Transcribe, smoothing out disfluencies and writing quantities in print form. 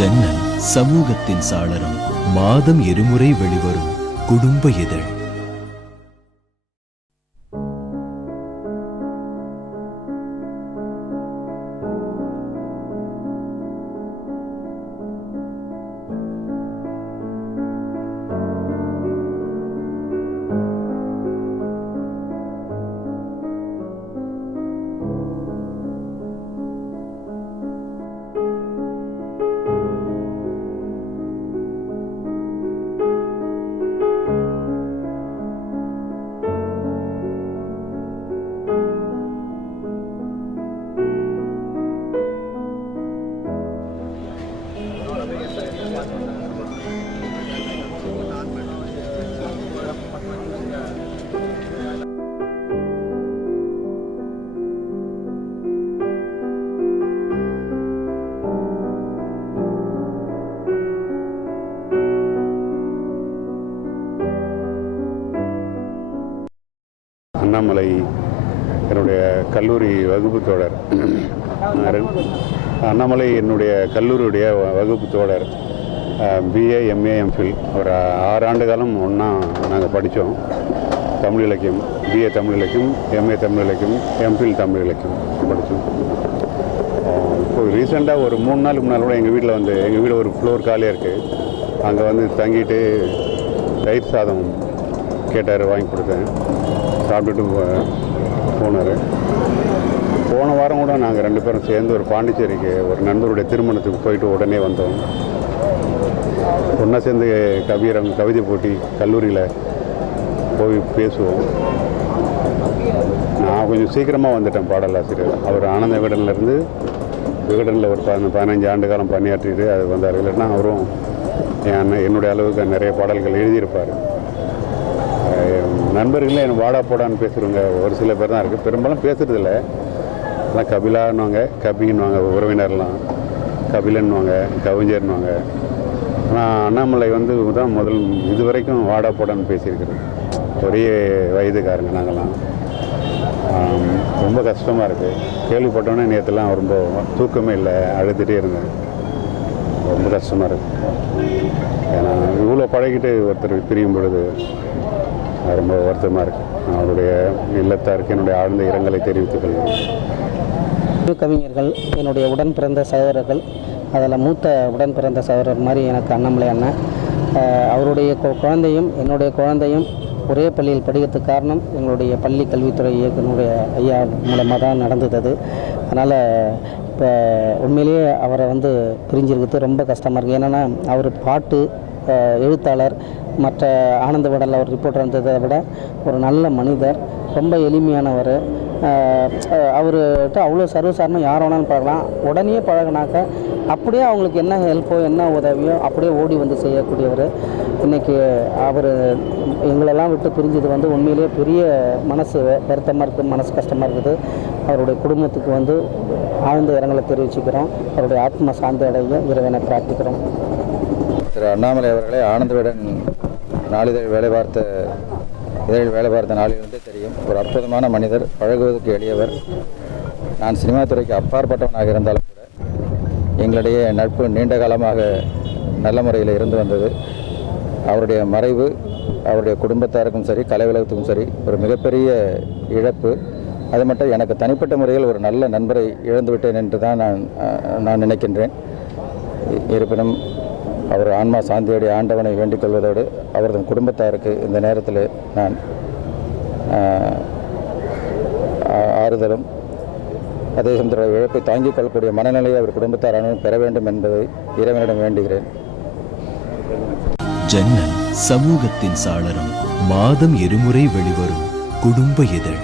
ஜன்னல் சமூகத்தின் சாளரம். மாதம் இருமுறை வெளிவரும் குடும்ப இதழ். அண்ணாமலை என்னுடைய கல்லூரி வகுப்பு தோழர். அண்ணாமலை என்னுடைய கல்லூரியுடைய வகுப்பு தோழர். பிஏ, எம்ஏ, எம்ஃபில் ஒரு 6 ஆண்டு காலம் ஒன்றா நாங்கள் படித்தோம். தமிழ் இலக்கியம், பிஏ தமிழ் இலக்கியம், எம்ஏ தமிழ் இலக்கியம், எம்ஃபில் தமிழ் இலக்கியம் படித்தோம். இப்போ ரீசெண்டாக ஒரு 3 நாளுக்கு முன்னால் கூட எங்கள் வீடு ஒரு ஃப்ளோர் காலியாக இருக்குது. அங்கே தங்கிட்டு தயிர் சாதம் கேட்டார், வாங்கி கொடுத்தேன். சாப்பிட்டுட்டு போனார். போன வாரம் கூட நாங்கள் 2 பேரும் சேர்ந்து ஒரு பாண்டிச்சேரிக்கு ஒரு நண்பருடைய திருமணத்துக்கு போயிட்டு உடனே வந்தோம். ஒன்றா சேர்ந்து கவிதை போட்டி கல்லூரியில் போய் பேசுவோம். நான் கொஞ்சம் சீக்கிரமாக வந்துட்டேன் பாடலாசிரியர். அவர் ஆனந்த விகடனில் ஒரு 15 ஆண்டு காலம் பணியாற்றிட்டு அது வந்தார். இல்லைன்னா அவரும் என்னுடைய அளவுக்கு நிறைய பாடல்கள் எழுதியிருப்பார். நண்பர்களே என் வாடா போடான்னு பேசுகிறவங்க ஒரு சில பேர் தான் இருக்குது. பெரும்பாலும் பேசுகிறதில்ல. எல்லாம் கபிலான்னுவாங்க, கபின்னுவாங்க, உறவினர்லாம் கபிலன்னுவாங்க, கவிஞர்னுவாங்க. ஆனால் அண்ணாமலை தான் இது வரைக்கும் வாடா போடான்னு பேசியிருக்கிறது. ஒரே வயதுக்காரங்க நாங்கள்லாம். ரொம்ப கஷ்டமாக இருக்குது. கேள்விப்பட்டோன்னே நேற்றுலாம் ரொம்ப தூக்கமே இல்லை, அழுதுகிட்டே இருந்தேன். ரொம்ப கஷ்டமாக இருக்குது. ஏன்னா இவ்வளோ பழகிட்டு ஒருத்தர் பிரியும் பொழுது ரொம்ப வருத்தமாக இருக்குது. அவருடைய இல்லத்தாருக்கு என்னுடைய ஆழ்ந்த இரங்கலை தெரிவித்துக் கொள்கிறேன். கவிஞர்கள் என்னுடைய உடன் பிறந்த சகோதரர்கள். அதில் மூத்த உடன் பிறந்த சகோதரர் மாதிரி எனக்கு அண்ணாமலை அண்ணன். அவருடைய குழந்தையும் என்னுடைய குழந்தையும் ஒரே பள்ளியில் படிக்கிறதுக்கு காரணம் எங்களுடைய பள்ளி கல்வித்துறை இயக்குனருடைய ஐயா மூலமாக தான் நடந்தது. அதனால் இப்போ உண்மையிலேயே அவரை பிரிஞ்சிருக்கிறது ரொம்ப கஷ்டமாக இருக்குது. ஏன்னா அவர் பாட்டு எழுத்தாளர், மற்ற ஆனந்த விடலில் அவர் ரிப்போர்ட்டர் இருந்ததை விட ஒரு நல்ல மனிதர், ரொம்ப எளிமையானவர். அவர்கிட்ட அவ்வளோ சர்வசாரணமாக யார் வேணாலும் பழகலாம். உடனே பழகினாக்க அப்படியே அவங்களுக்கு என்ன ஹெல்ப்போ என்ன உதவியோ அப்படியே ஓடி செய்யக்கூடியவர். இன்றைக்கி அவர் எங்களெல்லாம் விட்டு பிரிஞ்சது உண்மையிலேயே பெரிய மனசு வருத்தமாக இருக்குது, மனசு கஷ்டமாக இருக்குது. அவருடைய குடும்பத்துக்கு ஆழ்ந்த இரங்கலை தெரிவிச்சுக்கிறோம். அவருடைய ஆத்ம சாந்தி அடைய இறைவனை பிரார்த்திக்கிறோம். திரு அண்ணாமலை அவர்களை ஆனந்த விகடன் நாளிதழ் வேலை பார்த்த நாளிலிருந்தே தெரியும். ஒரு அற்புதமான மனிதர், பழகுவதற்கு எளியவர். நான் சினிமா துறைக்கு அப்பாற்பட்டவனாக இருந்தாலும் கூட எங்களிடையே நட்பு நீண்ட காலமாக நல்ல முறையில் இருந்து வந்தது. அவருடைய மறைவு அவருடைய குடும்பத்தாருக்கும் சரி, கலை உலகத்துக்கும் சரி ஒரு மிகப்பெரிய இழப்பு. அது மட்டும் எனக்கு தனிப்பட்ட முறையில் ஒரு நல்ல நண்பரை இழந்துவிட்டேன் என்று தான் நான் நினைக்கின்றேன். இருப்பினும் அவர் ஆன்மா சாந்தியோடைய ஆண்டவனை வேண்டிக் கொள்வதோடு அவரது குடும்பத்தாருக்கு இந்த நேரத்தில் நான் ஆறுதலும் அதே சமயத்தில் இழப்பை தாங்கிக் கொள்ளக்கூடிய மனநிலையை அவர் குடும்பத்தார் அனைவரும் பெற வேண்டும் என்பதை இறைவனிடம் வேண்டுகிறேன். ஜன்னல் சமூகத்தின் சாளரம். மாதம் இருமுறை வெளிவரும் குடும்ப இதழ்.